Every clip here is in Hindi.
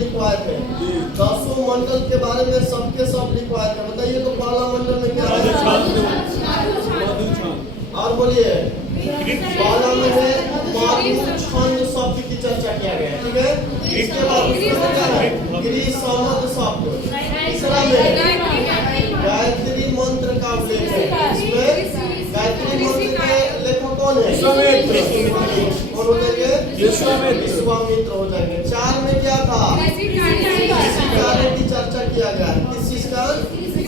लिखवाए थे। 10 मंडल के बारे में सबके सब लिखवाए थे। बताइए तो पहला मंडल में क्या है? और बोलिए, पहला में है मधु छंद शब्द की चर्चा किया गया है, ठीक है। इसके बाद उसमें क्या है? गृह समद शब्द। तीसरा में गायत्री मंत्र का उल्लेख है। इसमें गायत्री मंत्र के लेखक कौन है? कौन हो जाएंगे? विश्वामित्र हो जाएंगे। 4 में क्या था? कार्य की चर्चा किया गया है। किस चीज का?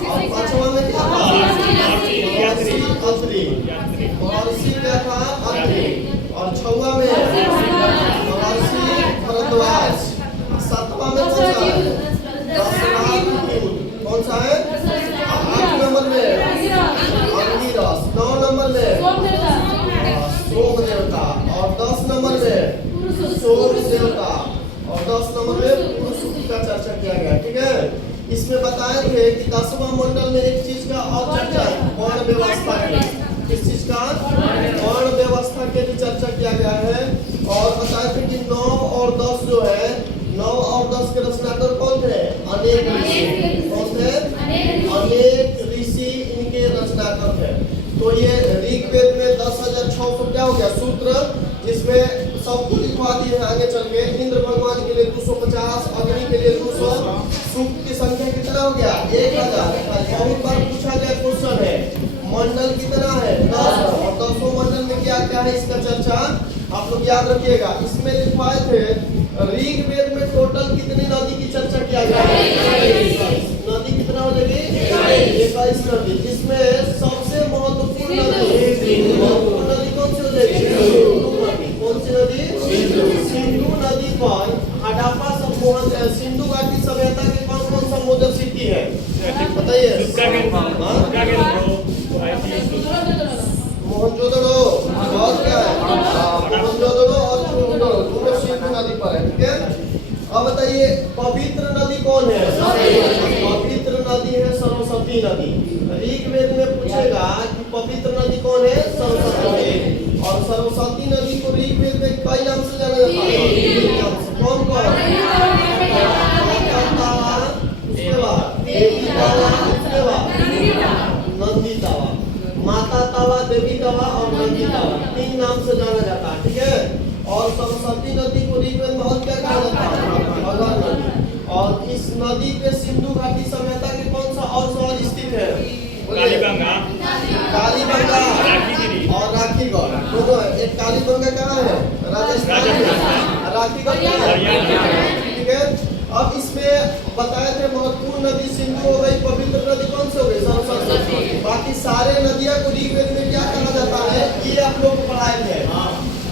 और 5वां में क्या था? अत्रि। महर्षि क्या था? अत्रि। और 6वां में महर्षि भरद्वाज। 7वां में कौन सा है? कौन सा है? 8 नंबर में अंगिरस। 9 नंबर में सोम देवता। और 10 नंबर में सूर्य देवता। और 10 नंबर में पुरुष का चर्चा किया गया, ठीक है। इसमें बताए थे कि 10वां मंडल में एक चीज का और चर्चा है, वर्ण व्यवस्था की। किस चीज का? वर्ण व्यवस्था के भी चर्चा किया गया है। और बताए थे कि 9 और 10 जो है, 9 और 10 के रचनाकार कौन थे? अनेक ऋषि। कौन थे? अनेक ऋषि इनके रचनाकार थे। तो ये ऋग्वेद में 10,600 क्या हो गया? सूत्र, जिसमें सबको लिखवा दिए हैं आगे चल के। इंद्र भगवान के लिए 250, अग्नि के लिए 200, सूक्त की संख्या कितना हो गया? 1000। बहुत बार पूछा गया क्वेश्चन है, मंडल कितना है? 10। और 10 मंडल में क्या क्या है इसका चर्चा आप लोग याद रखिएगा। इसमें लिखवाए थे ऋग्वेद में टोटल कितनी नदी की चर्चा किया गया है? नदी कितना हो जाएगी? 21 नदी। जिसमें सबसे महत्वपूर्ण नदी कौन सी हो जाएगी? कौन सी नदी? सिंधु नदी पर हड़प्पा सिंधु घाटी सभ्यता के कौन कौन सा मोदक सिटी है? बताइए। मोहनजोदड़ो और क्या है? मोहनजोदड़ो और दोनों सिंधु नदी पर है, ठीक है। अब बताइए पवित्र नदी कौन है? पवित्र नदी है सरस्वती नदी। ऋग्वेद में पूछेगा कि पवित्र नदी कौन है? सरस्वती। और सरस्वती नदी को ऋग्वेद में कई नाम से जाना जाता है। कौन कौन? देवी तावा, नंदी तावा। माता तावा, देवी तावा और नंदी तावा, 3 नाम से जाना जाता है, ठीक है। और सरस्वती नदी को ऋग्वेद में और क्या कहा जाता है? अगर नदी। और इस नदी पे सिंधु घाटी सभ्यता के कौन सा और शहर स्थित है? कालीबंगा और राखीगढ़। दोनों है। एक कालीबंगा कहाँ है? राजस्थान में। राखीगढ़ कहाँ है? ठीक है। अब इसमें बताए थे महत्वपूर्ण नदी सिंधु हो गई, पवित्र नदी कौन सी हो गई? सरस्वती। बाकी सारे नदियां को ऋग्वेद में क्या कहा जाता है? ये आप लोग को पढ़ाए थे।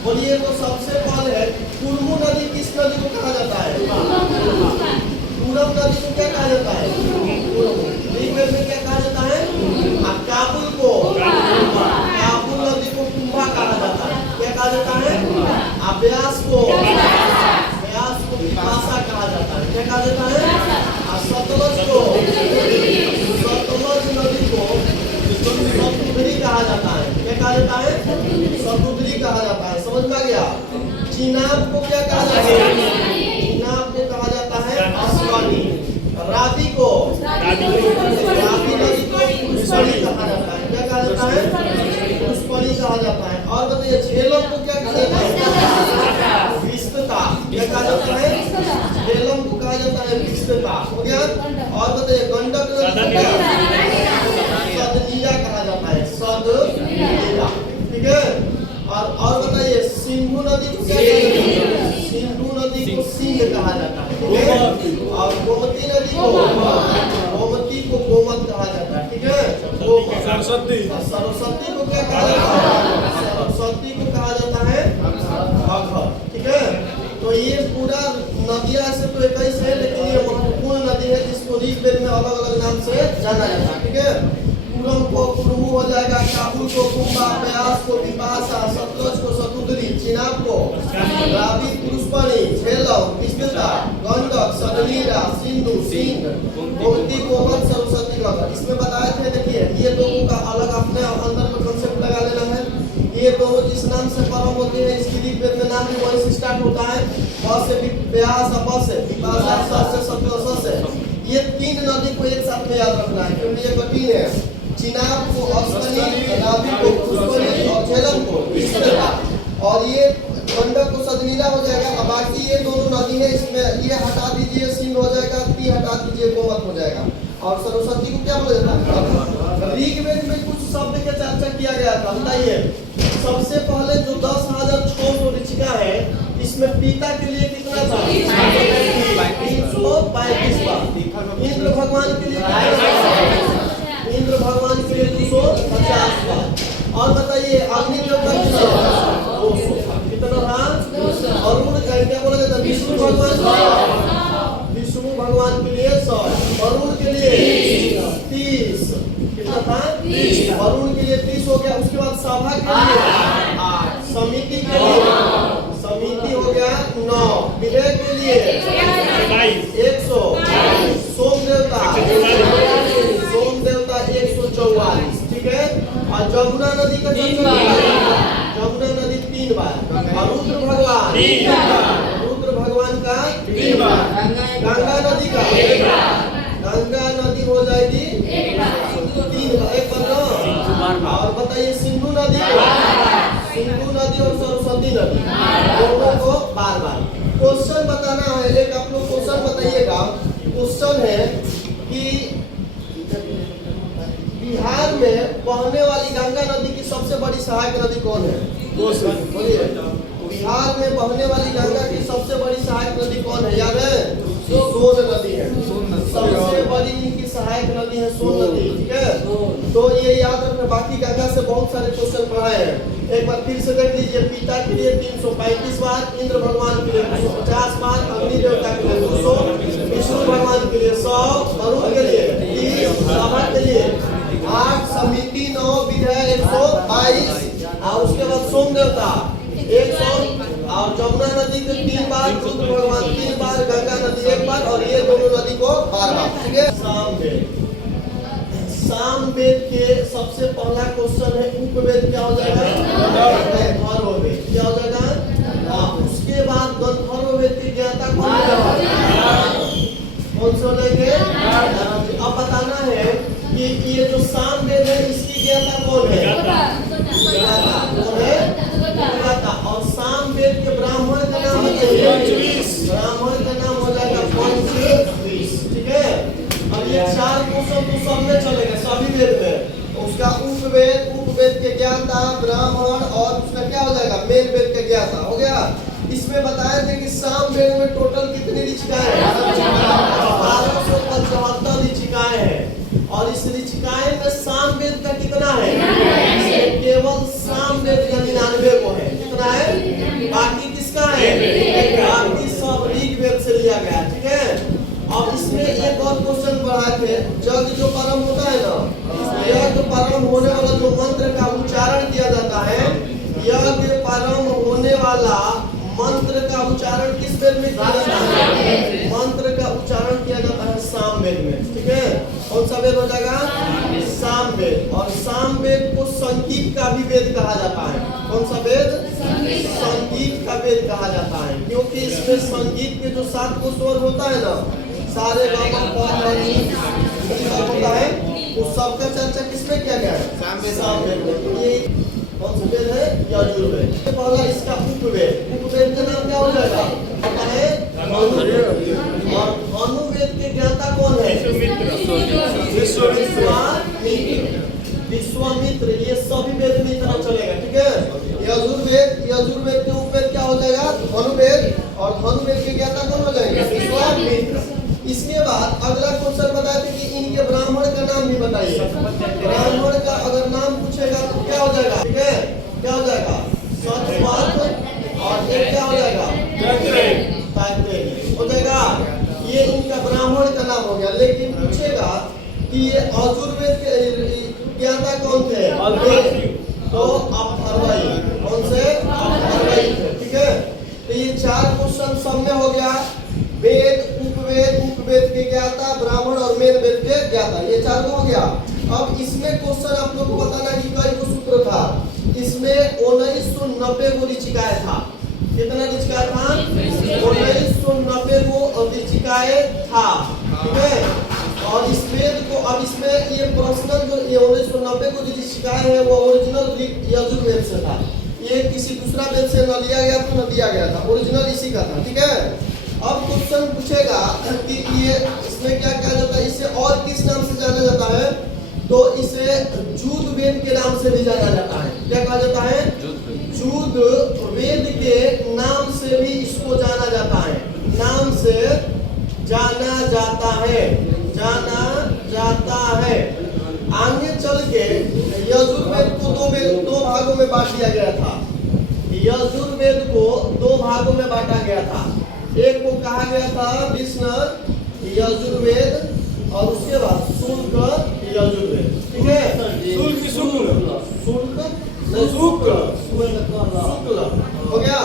बोलिए तो सबसे पहले कुर्मू नदी किस नदी को कहा जाता है? पूरब नदी को क्या कहा जाता है? ऋग्वेद में क्या कहा जाता है? काबुल को काबुल नदी को कुंभा कहा जाता है। क्या कहा जाता है? अभ्यास को पिपासा कहा जाता है। क्या कहा जाता है? सतलज नदी को सतुद्री कहा जाता है। क्या कहा जाता है? सतुद्री कहा जाता है। समझ में आ गया? चिनाब को क्या कहा जाता है? चिनाब को कहा जाता है अश्वनी। रावी को रावी नदी को पुष्पणी कहा जाता है। क्या कहा जाता है? पुष्पणी कहा जाता है। और बताइए झेलम को क्या कहा जाता है? विस्तृता। क्या कहा जाता है? झेलम को कहा जाता है विस्तृता। हो गया। और बताइए गंडक नदी को सदलीला कहा जाता है। सदलीला, ठीक है। और बताइए सिंधु नदी को क्या कहते हैं? सिंधु नदी को सिंध कहा जाता है, ठीक है। और गोमती नदी को गोमत कहा जाता है, ठीक है। सरस्वती को क्या कहा जाता है? सरस्वती को कहा जाता है घग्गर, ठीक है। तो ये पूरा नदियां से तो 21 है, लेकिन ये महत्वपूर्ण नदी है जिसको ऋग्वेद में अलग अलग नाम से जाना जाता है, ठीक है। पूरम को कुर्मू हो जाएगा, काबुल को कुंभा, प्यास को पिपासा, सतलज को सतुद्री, चिनाब को रावी, पुष्पणी, झेलम, विस्तृता, गंडक, सदलीला, सिंधु, सिंध, गोमती, गोमत, सरस्वती, घग्गर। इसमें बताए थे, देखिए ये दोनों का अलग अपने अंदर में कंसेप्ट लगा लेना है। ये दोनों जिस नाम से परम होते हैं इसकी ऋग्वेद में नाम भी वही से स्टार्ट होता है। बहुत से प्यास अपस है, पिपासा सस्य सत्व से। ये तीन नदी को एक साथ में याद रखना है क्योंकि ये कठिन है। चिनाब को अश्वनी, नाभि को पुष्करनी और झेलम को इस तरह। और ये गंडक को सदनीला हो जाएगा। अब बाकी ये दोनों नदी है, इसमें ये हटा दीजिए सिंध हो जाएगा, ती हटा दीजिए गोमत हो जाएगा। और सरस्वती को क्या बोला जाता है? ऋग्वेद में कुछ शब्द के चर्चा किया गया था, बताइए। सबसे पहले जो 10,600 ऋचिका है, इसमें पिता के लिए कितना था? 335 बार। इंद्र भगवान के लिए इंद्र भगवान के लिए 250 बार। और बताइए अग्नि देवता कितना था? अरुण क्या बोला जाता है? विष्णु भगवान के लिए 100, अरुण के लिए 30। कितना था? 30। अरुण के लिए 30 हो गया। उसके बाद सभा के लिए 8, समिति के लिए समिति हो गया 9, विवेक के लिए 100, सोम देवता 144। ठीक है। और जमुना नदी का जमुना नदी 3 बार। और रुद्र भगवान का 3 बार। गंगा नदी का गंगा नदी हो जाएगी 3 बार, 1 बार। और बताइए सिंधु नदी और सरस्वती नदी दोनों को बार। क्वेश्चन बताना है, एक आप लोग क्वेश्चन बताइएगा। क्वेश्चन है कि बिहार में बहने वाली गंगा नदी की सबसे बड़ी सहायक नदी कौन है? बोलिए। बिहार में बहने वाली गंगा की सबसे बड़ी सहायक नदी कौन है? याद है? सोन नदी है। सबसे बड़ी इनकी सहायक नदी है सोन नदी। ठीक है, तो ये याद रखना। बाकी गंगा से बहुत सारे क्वेश्चन पढ़ाए हैं, एक बार फिर से देख लीजिए। पिता के लिए 335 बार, इंद्र भगवान के लिए 250 बार, अग्नि देवता के लिए 200, विष्णु भगवान के लिए 100, अरुण के लिए 30, सभा के लिए 8, समिति 9, विधेय 122। और उसके बाद सोम देवता 100, और जमुना नदी के 3 बार, रुद्र भगवान 3 बार, गंगा नदी 1 बार, और ये दोनों नदी को 12 बार। ठीक है। सामवेद के सबसे पहला क्वेश्चन है उपवेद क्या हो जाएगा? गंधर्ववेद। क्या हो जाएगा? उसके बाद गंधर्ववेद की ज्ञाता कौन से हो जाएंगे? अब बताना है कि ये जो सामवेद है इसकी ज्ञाता कौन है? और सामवेद के ब्राह्मण का नाम बताइए। ब्राह्मण का नाम हो जाएगा पंचविश। ठीक है। अब ये 4 क्वेश्चन तो सब में चलेगा, सभी वेद में। उसका उपवेद के ज्ञाता, ब्राह्मण, और उसका क्या हो जाएगा? मेन वेद के ज्ञाता हो गया। इसमें बताया था कि सामवेद में टोटल कितनी ऋचिकाएं हैं? 1275 ऋचिकाएं हैं। और इस ऋचिकाएं में सामवेद का कितना है? केवल सामवेद का 99 को है। कितना है? बाकी किसका है? बाकी सब ऋग्वेद से लिया गया। ठीक है। और इसमें एक और क्वेश्चन पढ़ाए थे, जग जो परम होता है ना, यज्ञ परम होने वाला जो मंत्र का उच्चारण किया जाता है, यज्ञ परम होने वाला मंत्र का उच्चारण किस वेद में किया जाता है? मंत्र का उच्चारण किया जाता है सामवेद में। ठीक है। कौन सा वेद हो जाएगा? सामवेद। और सामवेद को संगीत का भी वेद कहा जाता है। कौन सा वेद? संगीत का वेद कहा जाता है, क्योंकि इसमें संगीत के जो 7 को स्वर होता है ना, सारे होता है, उस सब का चर्चा किसमें किया गया है? सामवेद में। ये कौन सा वेद है? यजुर्वेद। पहला इसका उपवेद। उपवेद का नाम क्या हो जाएगा? पता है? और अनुवेद के ज्ञाता कौन है? विश्वामित्र। ये सभी वेद में इतना चलेगा। ठीक है। यजुर्वेद के उपवेद क्या हो जाएगा? धनुर्वेद। और धनुर्वेद के ज्ञाता कौन हो जाएगा? विश्वामित्र। इसके बाद अगला क्वेश्चन बताए थे कि इनके ब्राह्मण का नाम भी बताइए। ब्राह्मण का अगर नाम पूछेगा तो क्या हो जाएगा? ठीक है। क्या हो जाएगा? सत्यवाद। और एक क्या हो जाएगा? हो जाएगा। ये इनका ब्राह्मण का नाम हो गया। लेकिन पूछेगा कि ये यजुर्वेद के ज्ञाता कौन थे? तो अथर्वई। कौन से? अथर्वई थे। ठीक है। तो ये 4 क्वेश्चन सब में हो गया। वेद, उपवेद के ज्ञाता, ब्राह्मण और मेन वेद के ज्ञाता, ये 4 हो गया। अब इसमें क्वेश्चन आप लोग को बताना कि कई को सूत्र था। इसमें 1990 को ऋचिकाएं था। कितना ऋचिकाएं था? 1990 ऋचिकाए था, ठीक है। और इस वेद को अब इसमें ये पर्सनल जो ये 1990 को जो ऋचिकाए है वो ओरिजिनल यजुर्वेद से था, ये किसी दूसरा वेद से न लिया गया था न दिया गया था, ओरिजिनल इसी का था, ठीक है। अब क्वेश्चन पूछेगा कि ये इसमें क्या कहा जाता है, इसे और किस नाम से जाना जाता है, तो इसे जूद वेद के नाम से भी जाना जाता है। क्या कहा जाता है, जूद वेद के नाम से भी इसको जाना जाता है, नाम से जाना जाता है, जाना जाता है। आगे चल के यजुर्वेद को दो भागों में बांट दिया गया था, यजुर्वेद को दो भागों में बांटा गया था, एक को कहा गया था विष्णु यजुर्वेद और उसके बाद शुल्क यजुर्वेद, ठीक है। शुल्क शुक्ल हो गया।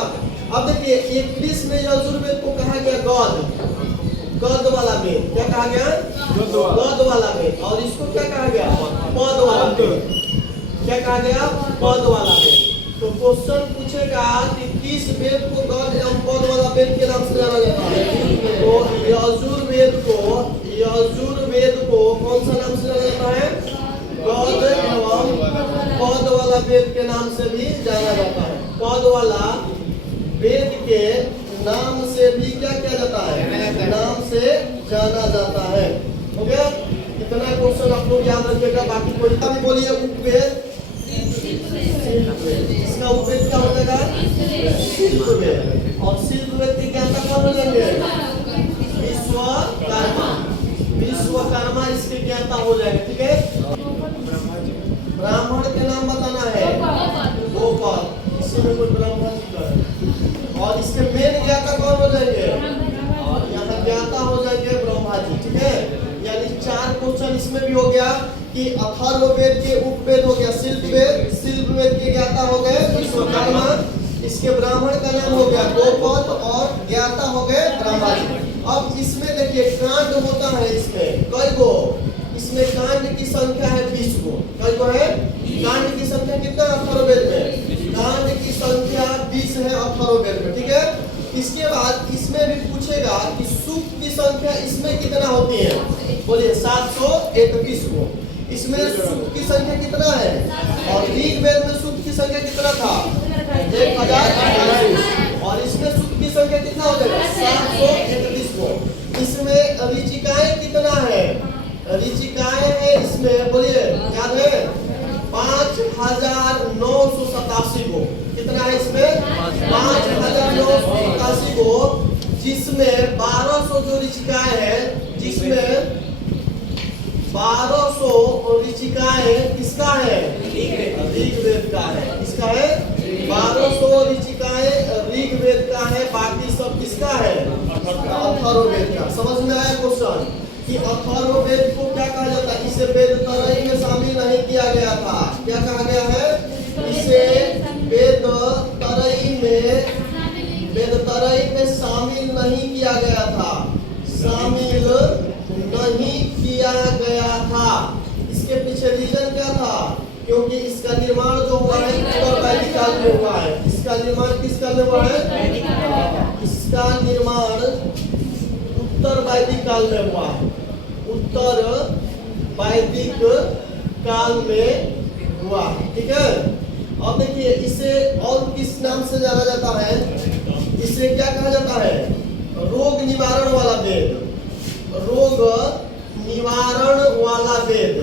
अब देखिए एक कृष्ण यजुर्वेद को कहा गया गद वाला वेद, क्या कहा गया, गद वाला वेद। और इसको क्या कहा गया, पद वाला वेद, क्या कहा गया, पद वाला वेद। तो क्वेश्चन पूछेगा कि किस वेद को गद एवं पद वाला वेद के नाम से जाना जाता है, तो यजुर्वेद को कौन सा नाम से जाना जाता है, गद एवं पद वाला वेद के नाम से भी जाना जाता है। पद वाला वेद के नाम से भी क्या किया जाता है, नाम से जाना जाता है। हो गया, इतना क्वेश्चन आप लोग याद रखिएगा। बाकी कोई भी बोलिए, उपवेद, इसका उपवेद क्या हो जाएगा, शिल्पवेद। और शिल्पवेद के क्या कौन हो जाएंगे, विश्वकर्मा इसके ज्ञाता हो जाएंगे, ठीक है। ब्राह्मण के नाम बताना है, गोपाल, इसी में कोई ब्राह्मण है। और इसके मेन ज्ञाता कौन हो जाएंगे, और यहाँ ज्ञाता हो जाएंगे ब्रह्मा जी, ठीक है। यानी 4 क्वेश्चन इसमें भी हो गया कि अथर्ववेद के उपवेद हो गया शिल्पवेद के ज्ञाता हो गए विश्वकर्मा, इसके ब्राह्मण का नाम हो गया गोपद और ज्ञाता हो गए ब्रह्मा जी। अब इसमें देखिए कांड होता है, इसमें कई गो, इसमें कांड की संख्या है 20 गो, कई गो है, कांड की संख्या कितना अथर्ववेद में, कांड की संख्या 20 है अथर्ववेद में, ठीक है। इसके बाद इसमें भी पूछेगा कि सूक्त की संख्या इसमें कितना होती है, बोलिए 721 गो। इसमें सूक्त की संख्या कितना है, और ऋग्वेद में सूक्त की संख्या कितना था, 1088, और इसमें सूक्त की संख्या कितना हो जाएगा 731 गो। इसमें ऋचिकाएं कितना है, ऋचिकाएं है इसमें, बोलिए याद है, 5987 गो। कितना है इसमें, 5987 गो, जिसमें 1200 जो ऋचिकाएं है, जिसमें 1200 ऋचिकाएं किसका है, ऋग्वेद का है, किसका है, 1200 ऋचिकाएं ऋग्वेद का है, बाकी सब किसका है, अथर्ववेद का। समझ में आया क्वेश्चन कि अथर्ववेद को क्या कहा जाता है, इसे वेद तरई में शामिल नहीं किया गया था, क्या कहा गया है, इसे वेद तरई में शामिल नहीं किया गया था, शामिल नहीं किया गया था। इसके पीछे रीजन क्या था, क्योंकि इसका निर्माण जो हुआ है उत्तर वैदिक काल में हुआ है। इसका निर्माण किस काल में हुआ है, इसका निर्माण उत्तर वैदिक काल में हुआ है, उत्तर वैदिक काल में हुआ, ठीक है। अब देखिए इसे और किस नाम से जाना जाता है, इसे क्या कहा जाता है, रोग निवारण वाला वेद, रोग निवारण वाला वेद।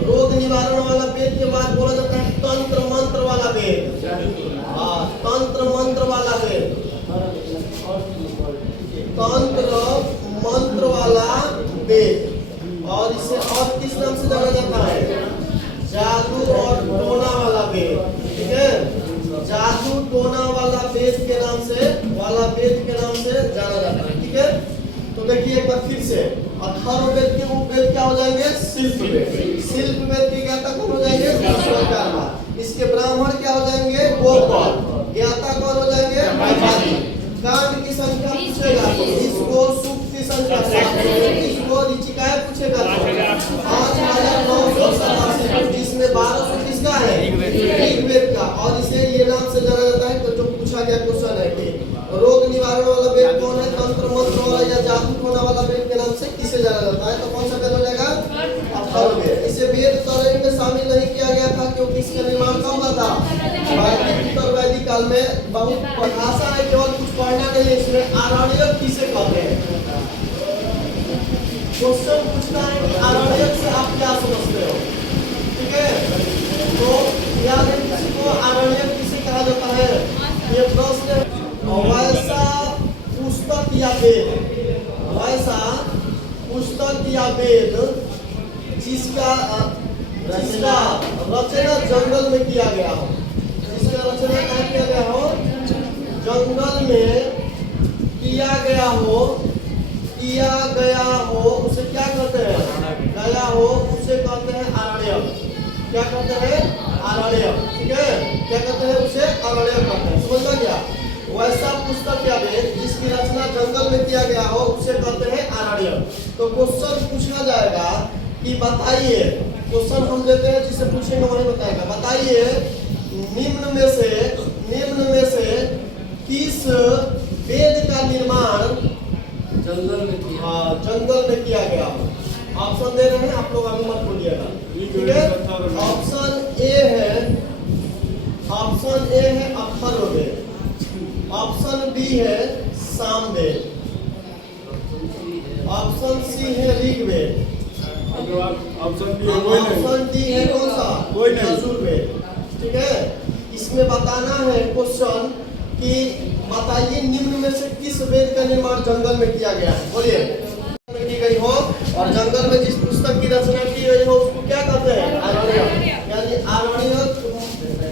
रोग निवारण वाला वेद के बाद बोला जाता है तंत्र मंत्र वाला वेद, तंत्र मंत्र वाला वेद, तंत्र मंत्र वाला वेद। और इसे और किस नाम से जाना जाता है, जादू और टोना वाला वेद, ठीक है। जादू टोना वाला वेद के नाम से जाना जाता है, ठीक है। तो देखिए एक बार फिर से, अथर्ववेद के उपवेद क्या हो जाएंगे, शिल्पवेद, शिल्पवेद के ज्ञाता कौन हो जाएंगे, विश्वकर्मा, इसके ब्राह्मण क्या हो जाएंगे, गोपाल, ज्ञाता कौन हो जाएंगे, ब्रह्मा जी। कांड की संख्या पूछेगा, इसको सूक्त की संख्या, इसको ऋचिकाएं पूछेगा 5987, जिसमें 1200 किसका है, ऋग्वेद का। और इसे ये नाम से जाना जाता है, तो जो पूछा गया क्वेश्चन है कि रोग निवारण वाला वेद कौन है, तंत्र मंत्र वाला जागरूक होने वाला वेद के नाम से किसे जाना जाता है? तो कौन सा वेद हो जाएगा? अथर्ववेद। इसे वेद तरह में शामिल नहीं किया गया था क्योंकि इसका निर्माण कब हुआ था? वैदिक उत्तर वैदिक काल में। बहुत भाषा है, केवल कुछ पढ़ना नहीं है इसमें। आरण्यक किसे कहते हैं? क्वेश्चन पूछता है कि आरण्यक से आप क्या समझते हो? ठीक है, तो याद है किसी को आरण्यक किसे कहा जाता है? ये प्रश्न है। वैसा पुस्तक या वेद, वैसा पुस्तक या वेद जिसका रचना जंगल में किया गया हो, जिसका रचना कहाँ किया गया हो? जंगल में किया गया हो, उसे क्या कहते हैं? गया हो, उसे कहते हैं आरण्यक। क्या कहते हैं? आरण्यक। ठीक है, क्या कहते हैं? उसे आरण्यक कहते हैं। समझ में गया? वैसा पुस्तक या वेद जिसकी रचना जंगल में किया गया हो उसे कहते हैं आरण्यक। तो क्वेश्चन पूछा जाएगा कि बताइए, क्वेश्चन हम लेते हैं जिसे पूछेंगे वही बताएगा। बताइए निम्न में से किस वेद का निर्माण जंगल में किया गया हो? ऑप्शन दे रहे हैं, आप लोग अभी मत बोलिएगा। ठीक है, ऑप्शन ए है अथर्ववेद, ऑप्शन बी है सामवेद, ऑप्शन सी है ऋग्वेद, ऑप्शन डी है कौन सा? यजुर्वेद। ठीक है, इसमें बताना है क्वेश्चन कि बताइए निम्न में से किस वेद का निर्माण जंगल में किया गया है? बोलिए। की गई हो और जंगल में जिस पुस्तक की रचना की गई हो उसको क्या कहते हैं? आरण्यक। यानी आरण्यक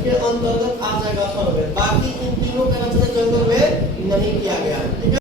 के अंतर्गत आ जाएगा अथर्ववेद। बाकी